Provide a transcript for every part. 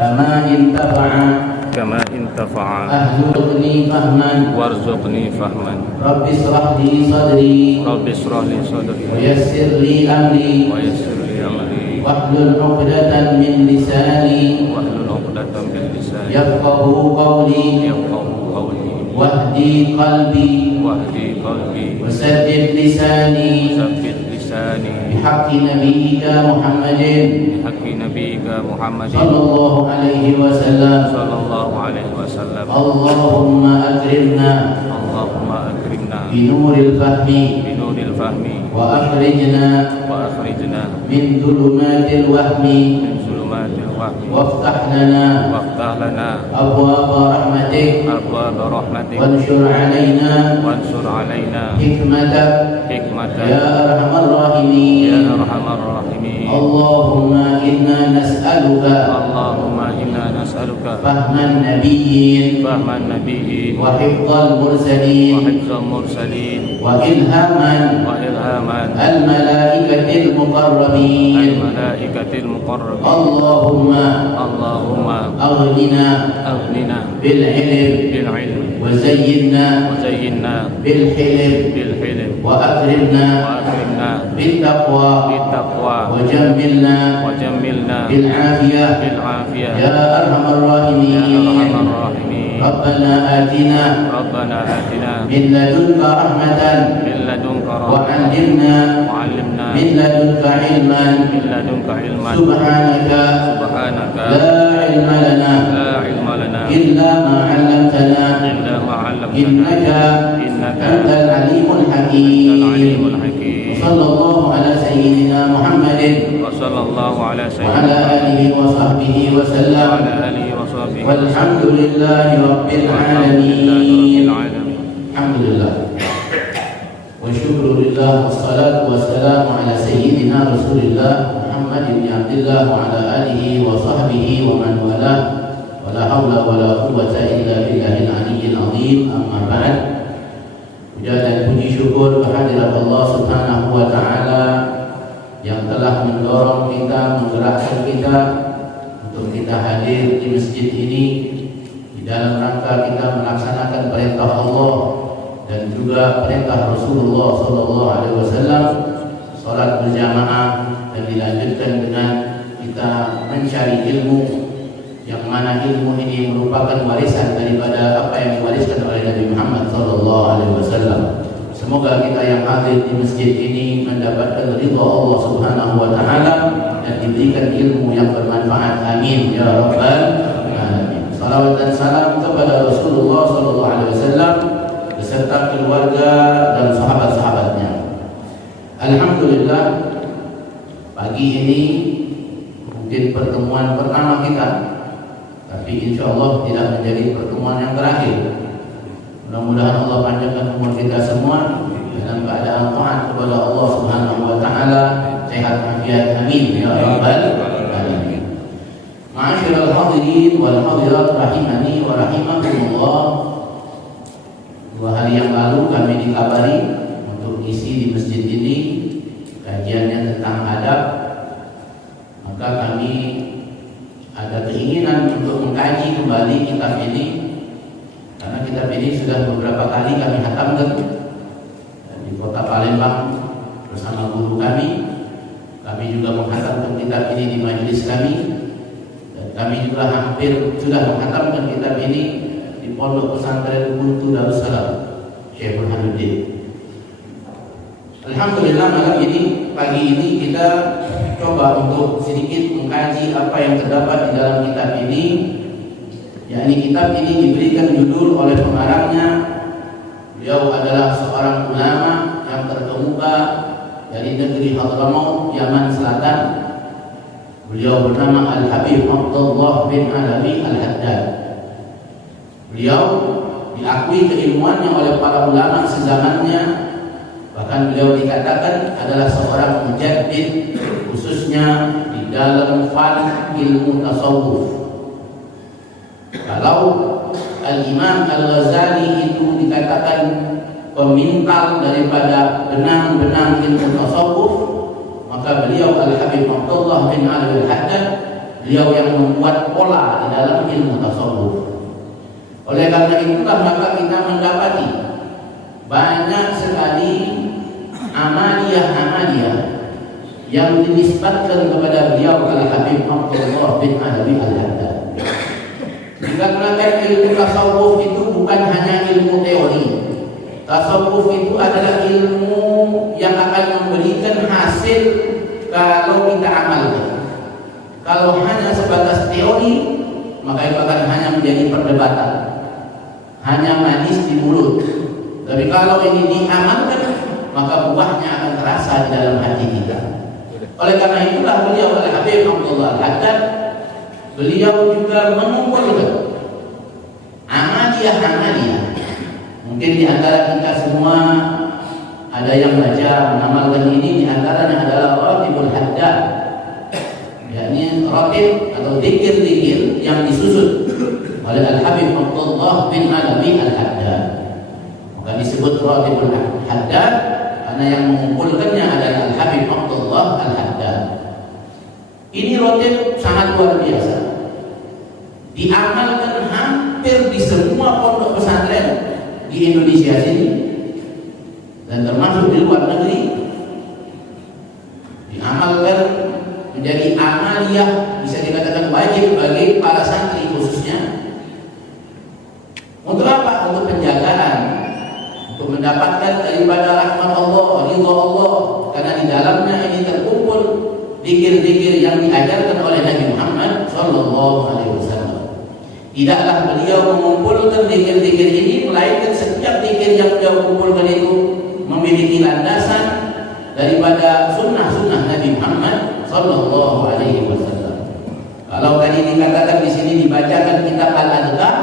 كما انتفع أهلني فهما وارزقني فهما رب اشرح لي صدري ويسر لي أمري واحلل عقدة من لساني يفقه قولي واهدي قلبي وسدد لساني بحق نبيك محمد صلى الله عليه وسلم اللهم أكرمنا بنور الفهم وأخرجنا من ظلمات الوهم وافتح لنا أبواب رحمتك وانشر علينا حكمتك يا أرحم الراحمين اللهم إنا نسألك فهم النبيين وحفظ المرسلين وإلهاما الملائكة المقربين اللهم أغننا بالعلم وزينا بالحلم وأكرمنا بالتقوى وجملنا بالعافية يا أرحم الراحمين ربنا آتنا من لدنك رحمة وعلمنا من لدنك علما سبحانك لا علم لنا إلا ما علمتنا إنك أنت العليم الحكيم صلى الله على سيدنا محمد وعلى آله وصحبه وسلم والحمد لله رب العالمين الحمد لله والشكر لله والصلاة والسلام على سيدنا رسول الله محمد بن عبد الله وعلى آله وصحبه ومن والاه ولا حول ولا قوة إلا بالله العلي العظيم أما بعد. Puja dan puji syukur kehadirat Allah Subhanahu wa taala yang telah mendorong kita, menggerakkan kita untuk kita hadir di masjid ini di dalam rangka kita melaksanakan perintah Allah dan juga perintah Rasulullah sallallahu alaihi wasallam, salat berjamaah, dan dilanjutkan dengan kita mencari ilmu, yang mana ilmu ini merupakan warisan daripada apa yang diwariskan oleh Nabi Muhammad sallallahu alaihi wasallam. Semoga kita yang hadir di masjid ini mendapatkan ridha Allah Subhanahu wa taala dan diberikan ilmu yang bermanfaat. Amin ya rabbal alamin. Salawat dan salam kepada Rasulullah sallallahu alaihi wasallam beserta keluarga dan sahabat-sahabatnya. Alhamdulillah, pagi ini mungkin pertemuan pertama kita, tapi insya Allah tidak menjadi pertemuan yang terakhir. Mudah-mudahan Allah panjangkan umur kita semua dalam keadaan taat kepada Allah Subhanahu wa taala, sehat afiat, amin ya rabbal alamin. Ma'asyiral hadirin wal hadirat rahimani wa rahimakumullah. 2 hari yang lalu kami dikabari untuk isi di masjid ini kajiannya tentang adab. Maka kami ada keinginan untuk mengkaji kembali kitab ini, karena kitab ini sudah beberapa kali kami hatamkan di kota Palembang bersama guru kami. Kami juga menghatamkan kitab ini di majelis kami, dan kami juga hampir sudah menghatamkan kitab ini di Pondok Pesantren Buntu Darussalam Syekh Burhanuddin. Alhamdulillah, malam ini, pagi ini kita coba untuk sedikit mengkaji apa yang terdapat di dalam kitab ini. Yakni kitab ini diberikan judul oleh pengarangnya. Beliau adalah seorang ulama yang terkemuka dari negeri Hadramaut, Yaman Selatan. Beliau bernama Al-Habib Abdullah bin Alawi Al-Haddad. Beliau diakui keilmuannya oleh para ulama sezamannya. Bahkan beliau dikatakan adalah seorang mujaddid, khususnya di dalam fan ilmu tasawuf. Kalau Al-Imam Al-Ghazali itu dikatakan pemintal daripada benang-benang ilmu tasawuf, maka beliau Al-Habib Abdullah bin Alawi Al-Haddad Beliau yang membuat pola di dalam ilmu tasawuf. Oleh karena itulah maka kita mendapati banyak sekali amaliyah-amaliyah yang dinisbatkan kepada beliau Al-Habib Abdullah bin Alawi Al-Haddad. Dikarenakan ilmu tasawuf itu bukan hanya ilmu teori. Tasawuf itu adalah ilmu yang akan memberikan hasil kalau kita amalkan. Kalau hanya sebatas teori, maka itu akan hanya menjadi perdebatan, hanya manis di mulut. Tapi kalau ini diamalkan, maka buahnya akan terasa di dalam hati kita. Oleh karena itulah beliau Al-Habib Abdullah Al-Haddad, beliau juga mengumpulkan amaliyah-amaliyah. Mungkin di antara kita semua ada yang baca mengamalkan ini, di antaranya adalah Ratibul Haddad, yakni ratib atau zikir-zikir yang disusun oleh Al-Habib Abdullah bin Alawi Al-Haddad. Maka disebut Ratibul Haddad karena yang mengumpulkannya adalah Al-Habib Abdullah Al-Haddad. Ini ratib sangat luar biasa, diamalkan hampir di semua pondok pesantren di Indonesia sini dan termasuk di luar negeri. Diamalkan menjadi amaliyah, bisa dikatakan wajib bagi para santri khususnya. Untuk apa? Untuk penjagaan, untuk mendapatkan daripada rahmat Allah, ridha Allah, karena di dalamnya ini terkumpul zikir-zikir yang diajarkan oleh Nabi Muhammad SAW. Tidaklah beliau mengumpulkan zikir-zikir ini, melainkan setiap zikir yang beliau kumpulkan itu memiliki landasan daripada sunnah-sunnah Nabi Muhammad SAW. Kalau tadi dikatakan di sini dibacakan kitab Al-Adhkar,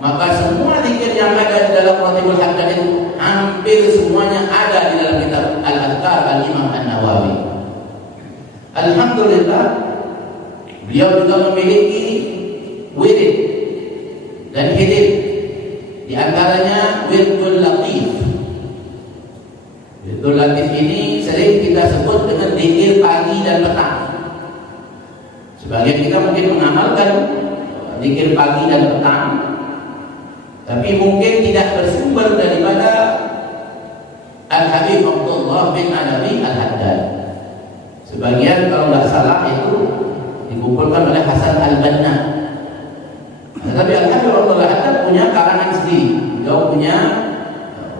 maka semua zikir yang ada di dalam Ratibul Haddad itu hampir semuanya ada di dalam kitab Al-Adhkar Al-Imam An-Nawawi. Alhamdulillah, beliau juga memiliki wirid dan hidib, di antaranya wirdul latif. Wirdul latif ini sering kita sebut dengan zikir pagi dan petang. Sebagian kita mungkin mengamalkan zikir pagi dan petang, tapi mungkin tidak bersumber daripada Al-Habib Abdullah bin Alawi Al-Haddad. Sebagian kalau tidak salah itu dikumpulkan oleh Hasan Al-Banna. Tetapi Al-Habib Abdullah Al-Haddad punya karangan sendiri. Beliau punya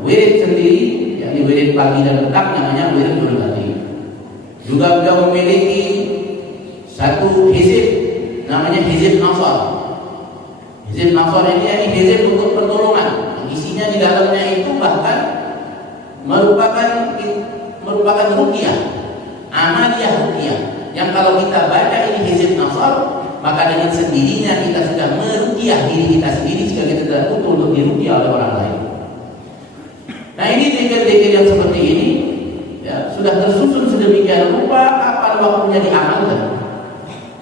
wirid sendiri, yakni wirid pagi dan petang, namanya wiridul latif. Juga beliau memiliki satu hizib, namanya hizib nasar. Hizib nasar ini hizib untuk pertolongan. Isinya di dalamnya itu bahkan merupakan ruqyah, amaliyah ruqyah, yang kalau kita baca ini hizib nasar, maka dengan sendirinya kita sudah meruqyah diri kita sendiri jika kita tidak butuh untuk diruqyah oleh orang lain. Nah, ini zikir-zikir yang seperti ini ya, sudah tersusun sedemikian rupa, kapan waktunya diamalkan.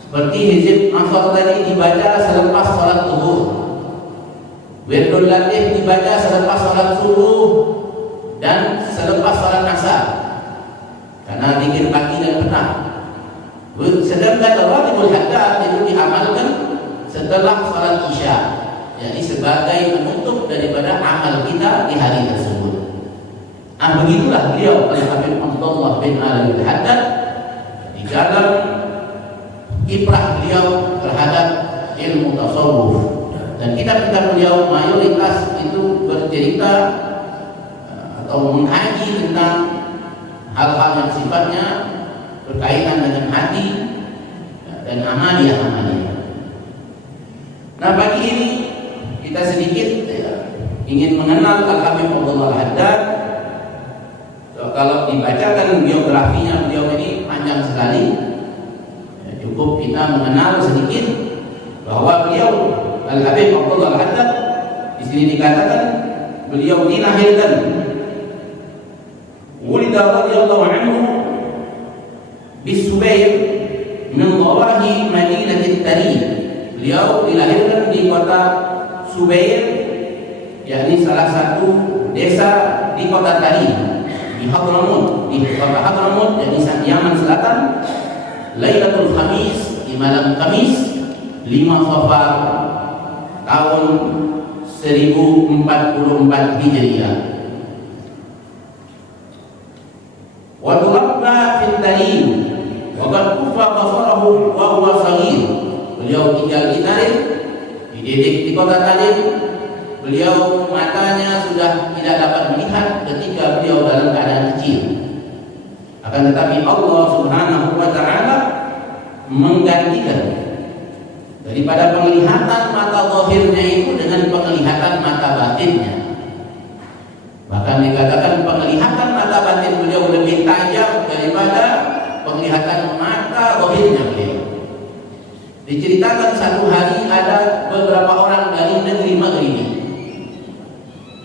Seperti hizib nasar tadi dibaca selepas salat zuhur, wirdul latif dibaca selepas salat subuh dan selepas salat asar, karena zikir pagi dan petang. Sedangkan Ratibul Haddad itu diamalkan setelah salat isya, jadi sebagai penutup daripada amal kita di hari tersebut. Begitulah beliau Al-Habib Abdullah bin Alawi Al-Haddad di dalam ibrah beliau terhadap ilmu tasawuf. Dan kitab-kitab beliau mayoritas itu bercerita atau mengkaji tentang hal-hal yang sifatnya berkaitan dengan hati dan amaliyah-amaliyah. Nah, pagi ini kita sedikit ingin mengenal Al-Habib Abdullah Al-Haddad. Kalau dibacakan biografinya beliau ini panjang sekali, cukup kita mengenal sedikit bahwa beliau Al-Habib Abdullah Al-Haddad di sini dikatakan beliau dilahirkan wulida radhiyallahu anhu bisubair min dhawahi Madinatit Tarim. Beliau dilahirkan di kota Subair, yakni salah satu desa di kota Tarim, di Hadramut, di kota Hadramut, yakni Yaman Selatan. Lailatul Khamis di malam Kamis 5 Safar tahun 1044 Hijriah. Wa turabba fil Tarim wa qad kufa basarahu wa huwa shaghir. Beliau tinggal di Tarim, dididik di kota Tarim. Beliau matanya sudah tidak dapat melihat ketika beliau dalam keadaan kecil. Akan tetapi Allah Subhanahu wa taala menggantikan daripada penglihatan mata zahirnya itu dengan penglihatan mata batinnya. Bahkan dikatakan penglihatan mata batin beliau lebih tajam daripada penglihatan mata zahirnya beliau. Diceritakan satu hari ada beberapa orang dari negeri Maghribi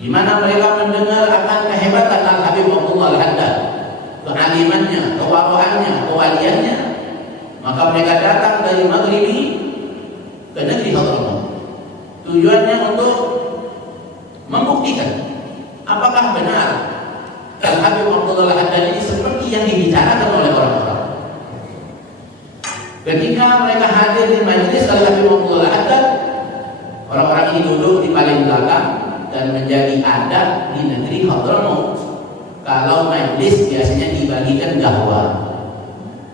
di mana mereka mendengar akan kehebatan Al-Habib Abdullah Al-Haddad, kealimannya, kewaraannya, kewaliannya. Maka mereka datang dari Maghribi ke negeri Hadramaut. Tujuannya untuk membuktikan apakah benar Al-Habib Abdullah Al-Haddad ini seperti yang dibicarakan oleh orang-orang. Ketika mereka hadir di majelis Al-Habib Abdullah Al-Haddad, orang-orang ini duduk di paling belakang dan menjadi adat di negeri Hadramaut. Kalau majelis biasanya dibagikan gahwa,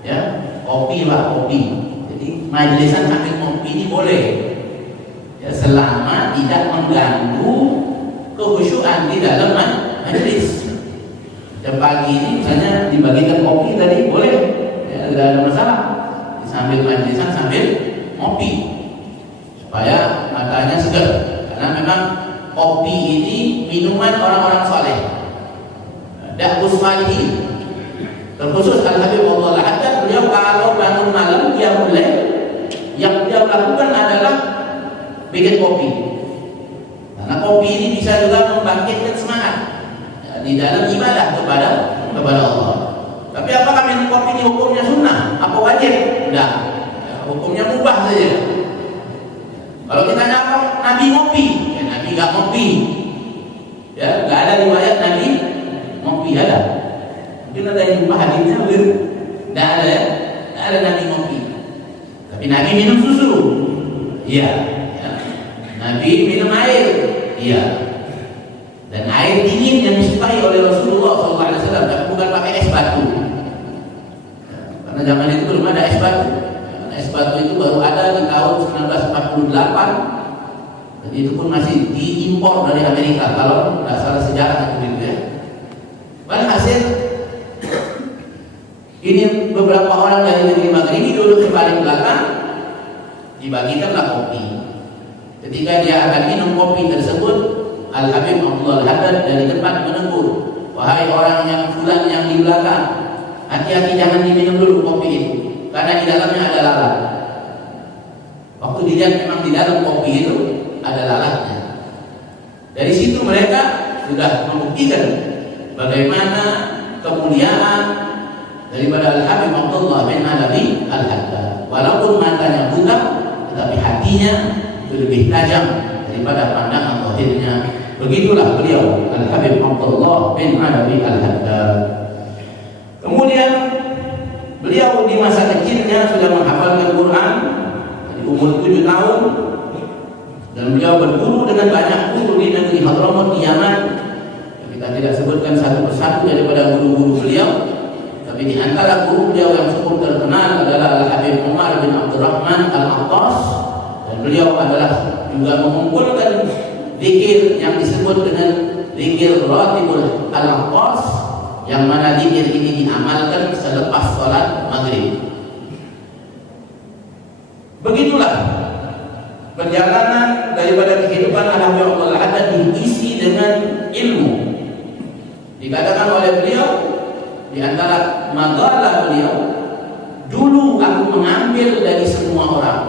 ya, kopi lah, kopi. Jadi majelisan sambil kopi ini boleh, ya, selama tidak mengganggu kekhusyuan di dalam majelis. Dan pagi ini misalnya dibagikan kopi tadi boleh, ya, tidak ada masalah. Sambil majelisan sambil kopi supaya matanya segar, karena memang kopi ini minuman orang-orang saleh. Da'us salihin. Terkhusus Al-Habib Abdullah Al-Haddad, beliau kalau bangun malam dia boleh, yang dia lakukan adalah bikin kopi. Karena kopi ini bisa juga membangkitkan semangat, ya, di dalam ibadah kepada Allah. Tapi apakah minum kopi ini hukumnya sunnah? Apa wajib? Tidak. Ya, hukumnya mubah saja. Kalau kita apa Nabi ngopi, ya, Nabi nggak ngopi. Ya, nggak ada riwayat Nabi ngopi, ada. Mungkin ada yang lupa hadisnya, mungkin nggak ada, ya. Nggak ada Nabi ngopi. Tapi Nabi minum susu, iya. Ya. Nabi minum air, iya. Dan air dingin yang disukai oleh Rasulullah SAW, tapi bukan pakai es batu. Ya, karena zaman itu belum ada es batu. Es batu itu baru ada di tahun 1948. Dan itu pun masih diimpor dari Amerika, kalau tidak salah sejarah itu, ya. Walhasil, ini beberapa orang dari negeri Maghribi duduk di paling belakang, dibagikanlah kopi. Ketika dia akan minum kopi tersebut, Al-Habib Abdullah Al-Haddad dari depan menegur, wahai orang yang fulan yang di belakang, hati-hati jangan diminum dulu kopi itu, karena di dalamnya ada lalat. Waktu dilihat memang di dalam kopi itu ada lalatnya. Dari situ mereka sudah membuktikan bagaimana kemuliaan daripada Al-Habib Abdullah bin Alawi Al-Haddad. Walaupun matanya buta, tetapi hatinya itu lebih tajam daripada pandangan zahirnya. Begitulah beliau Al-Habib Abdullah bin Alawi Al-Haddad. Kemudian beliau di masa kecilnya sudah menghafalkan Quran di umur 7 tahun, dan beliau berguru dengan banyak guru di negeri Hadramaut di Yaman. Kita tidak sebutkan satu persatu daripada guru-guru beliau, tapi di antara guru beliau yang cukup terkenal adalah Al-Habib Umar bin Abdurrahman Al-Attas, dan beliau adalah juga mengumpulkan zikir yang disebut dengan zikir Ratibul Al-Attas, yang mana zikir ini diamalkan selepas sholat maghrib. Begitulah perjalanan daripada kehidupan Al-Habib Abdullah Al-Haddad diisi dengan ilmu. Dikatakan oleh beliau, di antara maqalah beliau, dulu aku mengambil dari semua orang,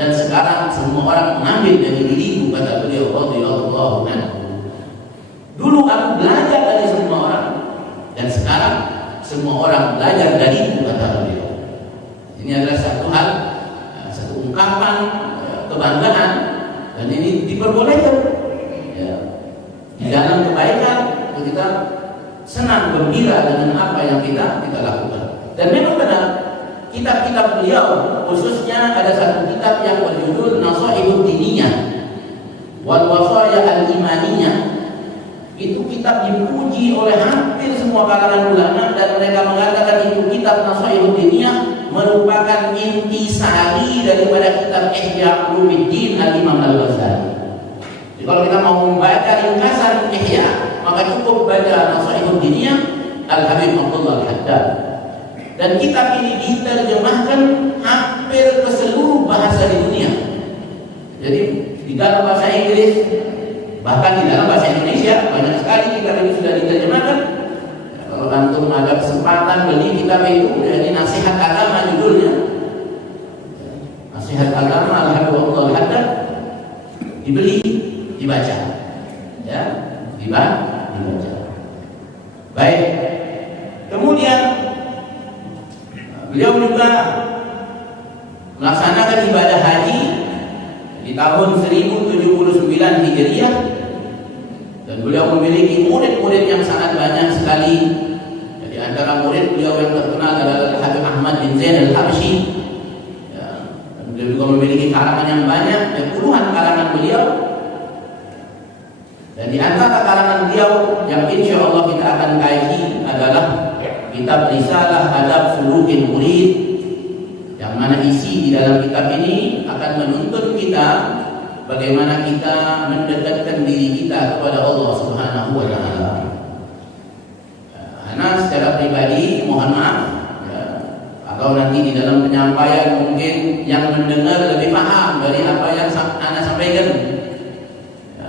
dan sekarang semua orang mengambil dari diriku, kata beliau radhiyallahu anhu. Dulu aku belajar dari semua orang, dan sekarang semua orang belajar dariku, kata beliau. Ini adalah satu hal, satu ungkapan kebanggaan, dan ini diperbolehkan, ya, di dalam kebaikan kita senang gembira dengan apa yang kita lakukan. Dan memang benar, kitab-kitab beliau, khususnya ada satu kitab yang berjudul Nasaihud Diniyah wal Wasaya Al-Imaniyah. Itu kitab dipuji oleh hampir semua kalangan ulama, dan mereka mengatakan itu kitab Nasaihud Diniyah merupakan intisari daripada kitab Ihya Ulumuddin Al-Imam Al-Ghazali. Jadi kalau kita mau membaca ringkasan Ihya, maka cukup baca Nasaihud Diniyah Al-Habib Abdullah Al-Haddad. Dan kitab ini diterjemahkan hampir ke seluruh bahasa di dunia. Jadi di dalam bahasa Inggris, bahkan di dalam bahasa Indonesia banyak sekali kitab ini sudah diterjemahkan. Kalau antum ada kesempatan beli kitab itu, jadi Nasihat Agama judulnya. Nasihat Agama Al-Habib Abdullah Al-Haddad, dibeli, dibaca. Ya, dibaca. Baik. Kemudian beliau juga melaksanakan ibadah haji di tahun 1079 Hijriah, dan beliau memiliki murid-murid yang sangat banyak sekali. Di antara murid beliau yang terkenal adalah Habib Ahmad bin Zain Al-Habsyi. Ya, dan beliau juga memiliki karangan yang banyak, puluhan karangan beliau. Dan di antara karangan beliau yang insya Allah kita akan kaji adalah kitab Risalah Adab Sulukin Murid, yang mana isi di dalam kitab ini akan menuntun kita bagaimana kita mendekatkan diri kita kepada Allah Subhanahu wa taala. Ana secara pribadi mohon maaf ya, atau nanti di dalam penyampaian mungkin yang mendengar lebih paham dari apa yang Ana sampaikan. Ya,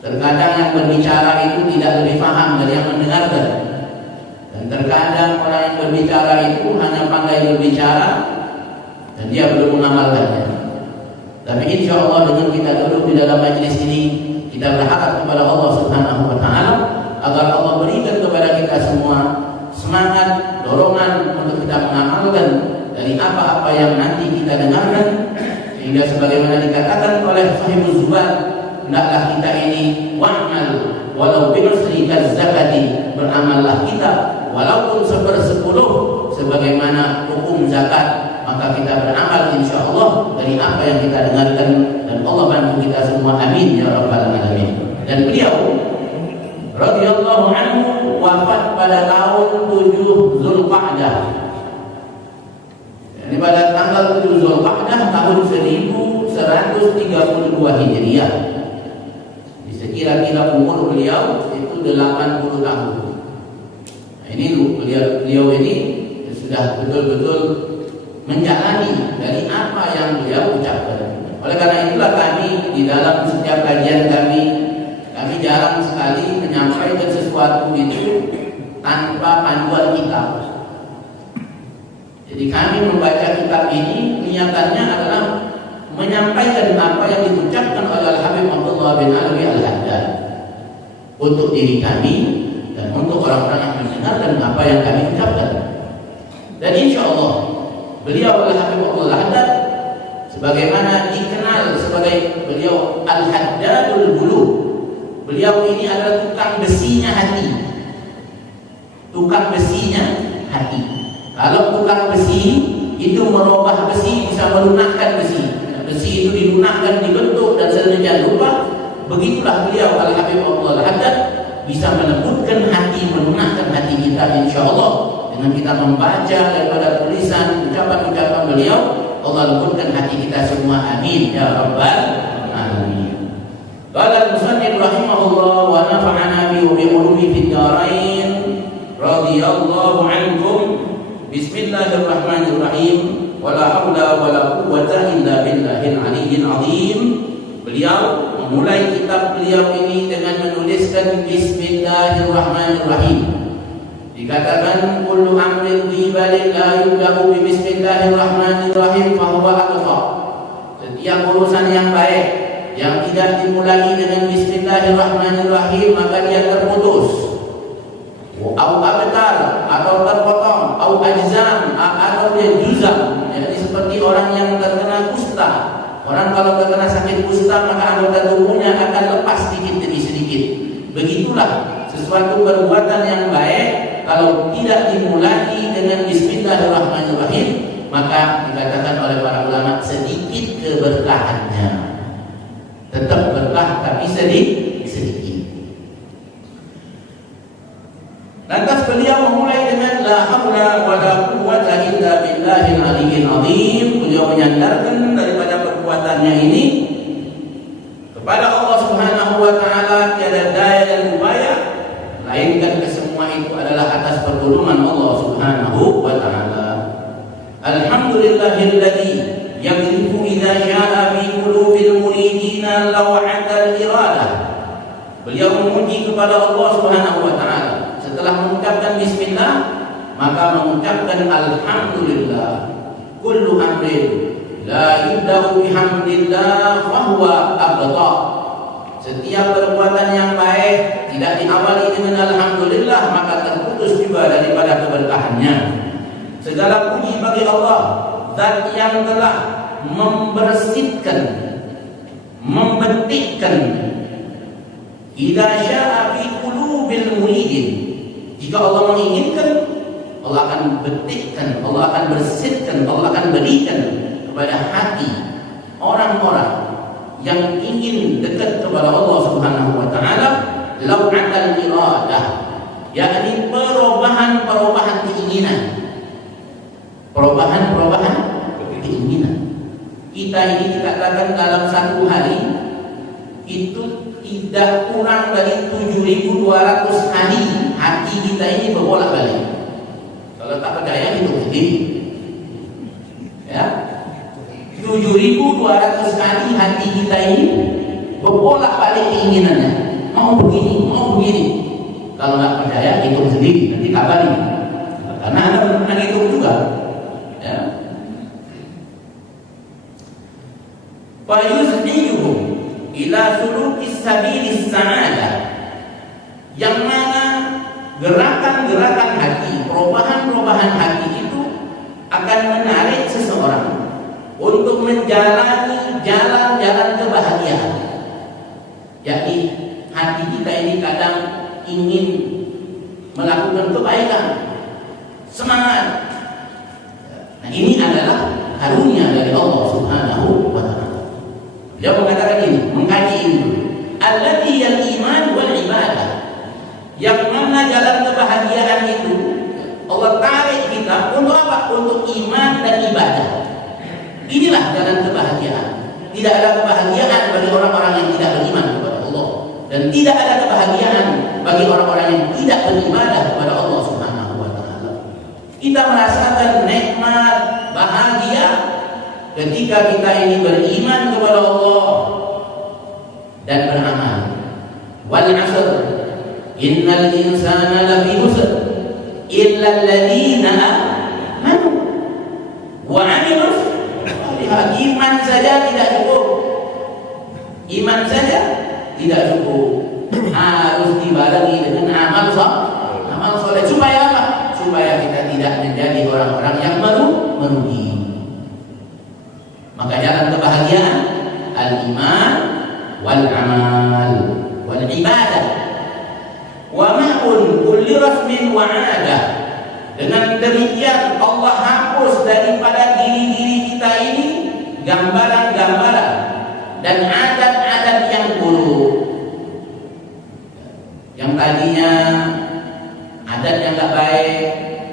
terkadang yang berbicara itu tidak lebih paham dari yang mendengarkan. Dan terkadang orang yang berbicara itu hanya pandai berbicara dan dia belum mengamalkannya. Tapi insya Allah dengan kita duduk di dalam majlis ini, kita berharap kepada Allah Subhanahu wa taala agar Allah berikan kepada kita semua semangat, dorongan untuk kita mengamalkan dari apa-apa yang nanti kita dengarkan, sehingga sebagaimana dikatakan oleh Sahibuz Zubat, hendaklah kita ini wa'mal walau bi'usri zakati, beramallah kita walaupun 1/10 sebagaimana hukum zakat, maka kita beramal insya Allah dari apa yang kita dengarkan, dan Allah bantu kita semua, amin ya rabbal alamin. Dan beliau radhiyallahu anhu wafat pada tahun 7 Zulqa'dah. Jadi pada tanggal 7 Zulqa'dah tahun 1132 Hijriah. Sekira-kira umur beliau itu 80 tahun. Nah, ini beliau ini sudah betul-betul menjalani dari apa yang beliau ucapkan. Oleh karena itulah kami di dalam setiap kajian kami jarang sekali menyampaikan sesuatu itu tanpa panduan kitab. Jadi kami membaca kitab ini niatannya adalah menyampaikan apa yang diucapkan oleh Habib Abdullah bin Alwi Al-Haddad untuk diri kami dan untuk orang-orang yang mendengarkan apa yang kami ucapkan. Dan insya Allah beliau oleh Habib Abdullah Al-Haddad sebagaimana dikenal sebagai beliau Al-Haddadul Qulub. Beliau ini adalah tukang besinya hati. Tukang besinya hati. Kalau tukang besi itu merubah besi, bisa melunakkan besi. Besi itu dilunakkan, dibentuk dan sedemikian rupa. Begitulah beliau Al-Habib Abdullah Al-Haddad bisa melembutkan hati, melunakkan hati kita insya Allah dengan kita membaca daripada tulisan ucapan-ucapan beliau. Allah lembutkan hati kita semua, amin ya rabbal alamin. Qala al-musannif rahimahullah wa nafa'ana bi ulumi fid dharain radhiyallahu anhum. Bismillahirrahmanirrahim. Wala haula wala quwwata illa billahil aliyyil azim. Beliau memulai kitab beliau ini dengan menuliskan Bismillahirrahmanirrahim. Dikatakan kullu amrin fi balin la yubda'u bi Bismillahirrahmanirrahim fa huwa aqta. Setiap urusan yang baik yang tidak dimulai dengan Bismillahirrahmanirrahim maka dia terputus. Au abtar atau terpotong, au ajzam atau dia juzam. Jadi seperti orang yang terkena kusta. Orang kalau terkena sakit kusta maka anggota tubuhnya akan lepas sedikit demi sedikit. Begitulah sesuatu perbuatan yang baik kalau tidak dimulai dengan Bismillahirrahmanirrahim maka dikatakan oleh para ulama sedikit keberkahannya. Tetap berkah tapi sedikit. Lantas beliau memulai dengan la haula wala quwwata illa billahil aliyyil azim. Beliau menyandarkan daripada perbuatannya ini kepada Allah Subhanahu wa taala, tiada daya dan upaya melainkan kesemua itu adalah atas pertolongan Allah Subhanahu wa taala. Alhamdulillahilladzi yaghlibu idza syaa'a fi qulubil muridina law'atal iradah. Beliau memuji kepada Allah Subhanahu wa taala. Setelah mengucapkan bismillah, maka mengucapkan alhamdulillah. Kullu amrin la yubda'u bihamdillah fahuwa abta. Setiap perbuatan yang baik tidak diawali dengan alhamdulillah, maka terputus juga daripada keberkahannya. Segala puji bagi Allah, Zat yang telah membersihkan, membetikkan idza syaa fi qulubil muridin. Jika Allah menginginkan, Allah akan betikkan, Allah akan bersihkan, Allah akan berikan kepada hati orang-orang yang ingin dekat kepada Allah Subhanahu wa taala law'atal iradah, yakni perubahan keinginan. Perubahan keinginan. Kita ini dikatakan dalam satu hari itu tidak kurang dari 7.200 hari hati kita ini berbolak-balik. Kalau tak percaya itu sendiri. Ya. 7.200 hari hati kita ini berbolak-balik keinginannya. Mau begini. Kalau tak percaya hitung sendiri, nanti kabari. Karena Anda pernah hitung juga. Ya. Wa yuzdijuhum ila sulukis sabilis sa'adah, yang mana gerakan-gerakan hati, perubahan hati itu akan menarik seseorang untuk menjalani jalan-jalan kebahagiaan. Jadi hati kita ini kadang ingin melakukan kebaikan, semangat. Nah, ini adalah karunia dari Allah Subhanahu wa taala. Dia mengatakan ini, mengkaji ini, alladzi al-iman wal ibadah, yang mana jalan kebahagiaan itu Allah tarik kita untuk apa? Untuk iman dan ibadah. Inilah jalan kebahagiaan. Tidak ada kebahagiaan bagi orang-orang yang tidak beriman kepada Allah, dan tidak ada kebahagiaan bagi orang-orang yang tidak beribadah kepada Allah Subhanahu wa taala. Kita merasakan nikmat bahagia ketika kita ini beriman kepada Allah dan beramal. Wal 'asr innal insana lafi khusr illa alladziina amanu wa 'amilus shalihaat. Iman saja tidak cukup. Iman saja tidak cukup. Harus dibarengi dengan amal soleh. Supaya apa? Supaya kita tidak menjadi orang-orang yang merugi. Maka jalan kebahagiaan al-iman wal amal wal ibadah. Wa ma'un kulli rasmin wa 'adah. Dengan demikian Allah hapus daripada diri-diri kita ini gambaran-gambaran dan adat-adat yang buruk. Yang tadinya adat yang tak baik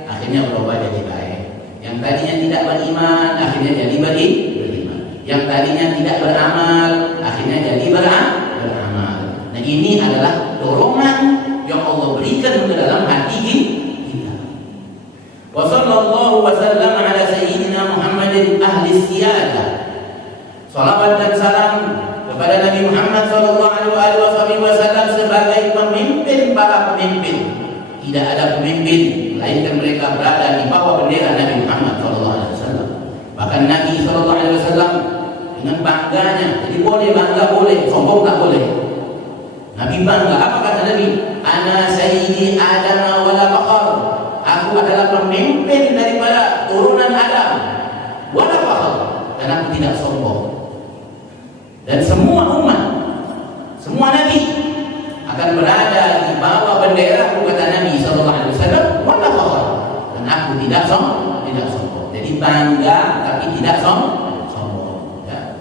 akhirnya berubah jadi baik. Yang tadinya tidak beriman akhirnya jadi beriman. Yang tadinya tidak beramal akhirnya jadi beramal. Nah, ini adalah dorongan yang Allah berikan ke dalam hati kita. Wa sallallahu wa sallam ala sayyidina Muhammadin ahli siyadah. Salawat dan salam kepada Nabi Muhammad sallallahu alaihi wasallam sebagai pemimpin para pemimpin. Tidak ada pemimpin melainkan mereka berada di bawah bendera Nabi Muhammad sallallahu alaihi wasallam. Bahkan Nabi sallallahu alaihi wasallam dengan bangganya, jadi boleh bangga boleh, sombong tak boleh. Nabi bangga, apa kata Nabi? Ana sayyidi Adam wa la faqar. Aku adalah pemimpin daripada turunan Adam. Wa la faqar. Dan aku tidak sombong. Dan semua umat, semua nabi akan berada di bawah bendera kata Nabi sallallahu alaihi wasallam, wa la faqar. Dan aku tidak sombong. Jadi Jadi bangga tapi tidak sombong. Ya.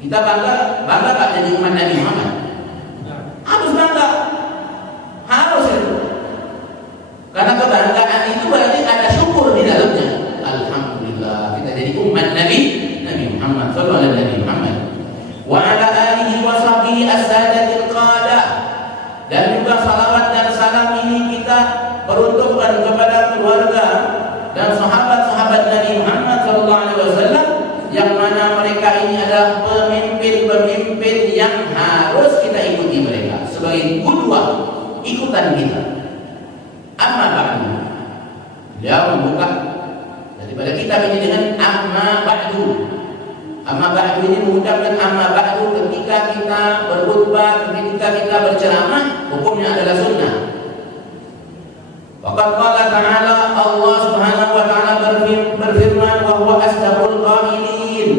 Kita bangga tak jadi umat Nabi Muhammad? Harus bangga. Harus itu. Karena kebanggaan itu berarti ada syukur di dalamnya. Alhamdulillah kita jadi umat Nabi Muhammad sallallahu alaihi Muhammad. Wa ala alihi wa sahbihi as-sadatil qada. Dan juga salawat dan salam ini kita peruntukkan kepada keluarga dan sahabat-sahabat Nabi Muhammad sallallahu alaihi wasallam yang mana mereka ini adalah pemimpin-pemimpin yang harus kita ikuti mereka sebagai qudwah, ikutan kita. Amma ba'du. Dia membuka daripada kitab ini dengan amma ba'du. Amma ba'du ini mengucapkan amma ba'du ketika kita berkhutbah, ketika kita berceramah, hukumnya adalah sunnah. Waqad qala ta'ala, Allah Subhanahu wa ta'ala berfirman wa huwa asdaqul qailin,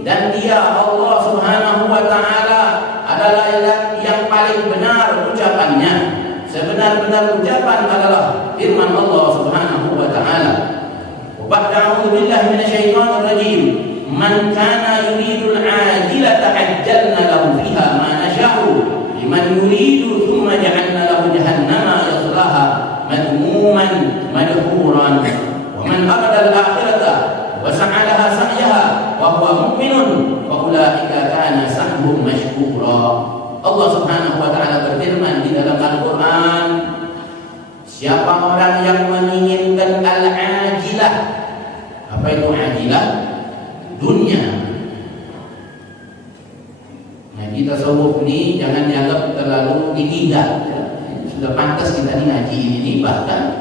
dan dia Allah Subhanahu wa ta'ala adalah yang paling benar ucapannya. Sebenar-benar ucapan adalah firman Allah Subhanahu wa ta'ala. Wa ba'da a'udzu billahi minasyaitonir rajim. Man kana yuridul ajilata ajjalna lahu fiha ma nasha'u liman yuridu thumma ja'alna lahu jahannama yaslaha madmuman madhuran wa man arada al-akhirata wa sa'a laha sa'yaha wa huwa mu'minun fa ulaika kana sa'yuhum mashkura. Allah Subhanahu wa ta'ala berfirman di dalam Al-Qur'an, siapa orang yang menginginkan al-ajilah. Apa itu ajilah? Dunia. Nah, kita tasawuf ini jangan dianggap terlalu ditinggal. Sudah pantas kita ngaji ini, bahkan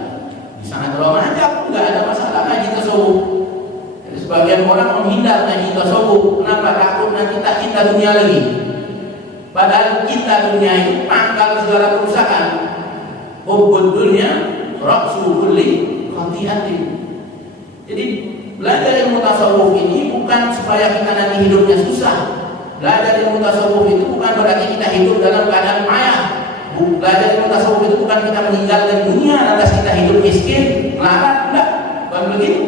di sangat remaja pun nggak ada masalah ngaji tasawuf. Jadi sebagian orang menghindar ngaji tasawuf. Kenapa? Takut nanti tak cinta dunia lagi. Padahal cinta dunia itu pangkal segala kerusakan. Hubbud dunya ra'su kulli khati'atin. Jadi belajar ilmu tasawuf ini bukan supaya kita nanti hidupnya susah. Belajar ilmu tasawuf itu bukan berarti kita hidup dalam keadaan payah. Belajar ilmu tasawuf itu bukan kita meninggalkan dunia lantas kita hidup miskin, melarat, enggak. Bukan begitu.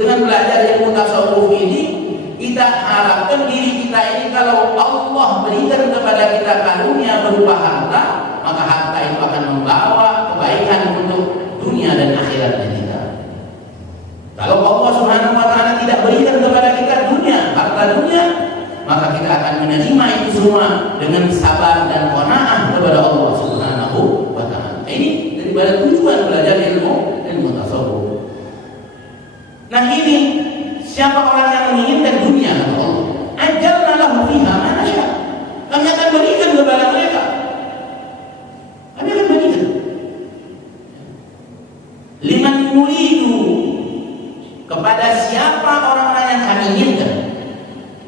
Dengan belajar ilmu tasawuf ini, kita harapkan diri kita ini kalau Allah berikan kepada kita karunia berupa harta, maka harta itu akan membawa kebaikan untuk dunia dan akhiratnya kita. Kalau Allah Subhanahu wa ta'ala tidak berikan kepada kita dunia, harta dunia, maka kita akan menerima itu semua dengan sabar dan qanaah kepada Allah Subhanahu wa ta'ala. Ini daripada tujuan belajar ilmu tasawuf. Nah, ini siapa orang yang menginginkan dunia kata Allah, ajalna lahu fiha ma nasya. Kami akan berikan kepada mereka. Kami akan berikan. Liman yuridu, kepada siapa orang-orang yang kami inginkan.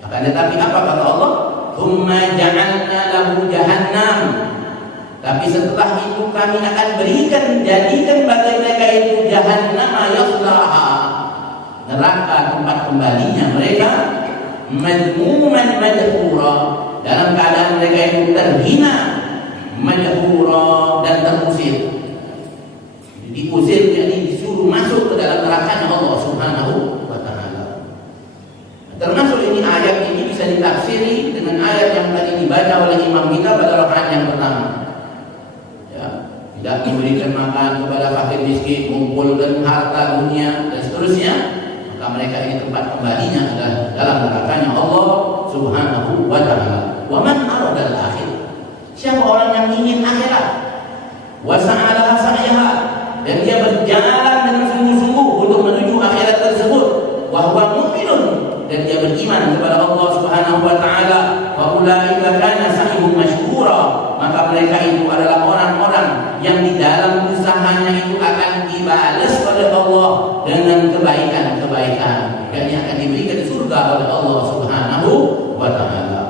Akan tetapi apa kata Allah? Tsumma ja'alna lahu jahannam. Tapi setelah itu kami akan berikan, jadikan bagi mereka itu jahannam yaslaha, neraka tempat kembalinya mereka, madmuman madhura, dalam keadaan mereka itu terhina, madhura, dan terusir. Diusir, jadi disuruh masuk ke dalam nerakanya Allah Subhanahu wa ta'ala. Termasuk ini ayat ini bisa ditafsiri dengan ayat yang tadi dibaca oleh imam kita pada rakaat yang pertama. Ya, tidak memberikan makan kepada fakir miskin, mengumpulkan harta dunia dan seterusnya, maka mereka ini tempat kembalinya adalah dalam nerakanya Allah Subhanahu wa ta'ala. Wa man arada al-akhir, siapa orang yang ingin akhirat, wa sa'alaha sa'yaha, dan dia berjalan dengan sungguh-sungguh untuk menuju akhirat tersebut, wa huwa mu'minun, dan dia beriman kepada Allah Subhanahu wa ta'ala, wa ulaika kana sa'yuhum mashkura, maka mereka itu adalah orang-orang yang di dalam usahanya itu akan dibalas oleh Allah dengan kebaikan-kebaikan, dan yang akan diberikan di surga oleh Allah Subhanahu wa ta'ala.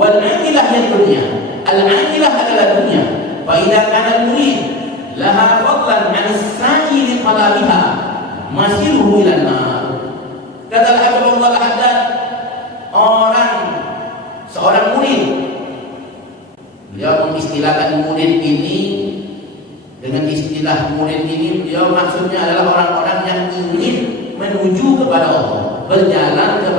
Wal 'aqilah yang dunia, al-'aqilah adalah dunia. Fa idza kana al-murid laha fadlan 'anis sa'ili qalabiha masiruhu ila an-nar. Kata Abdullah Al-Haddad, seorang murid, beliau mengistilahkan murid ini dengan istilah murid ini, beliau maksudnya adalah orang-orang yang ingin menuju kepada Allah, berjalan kepada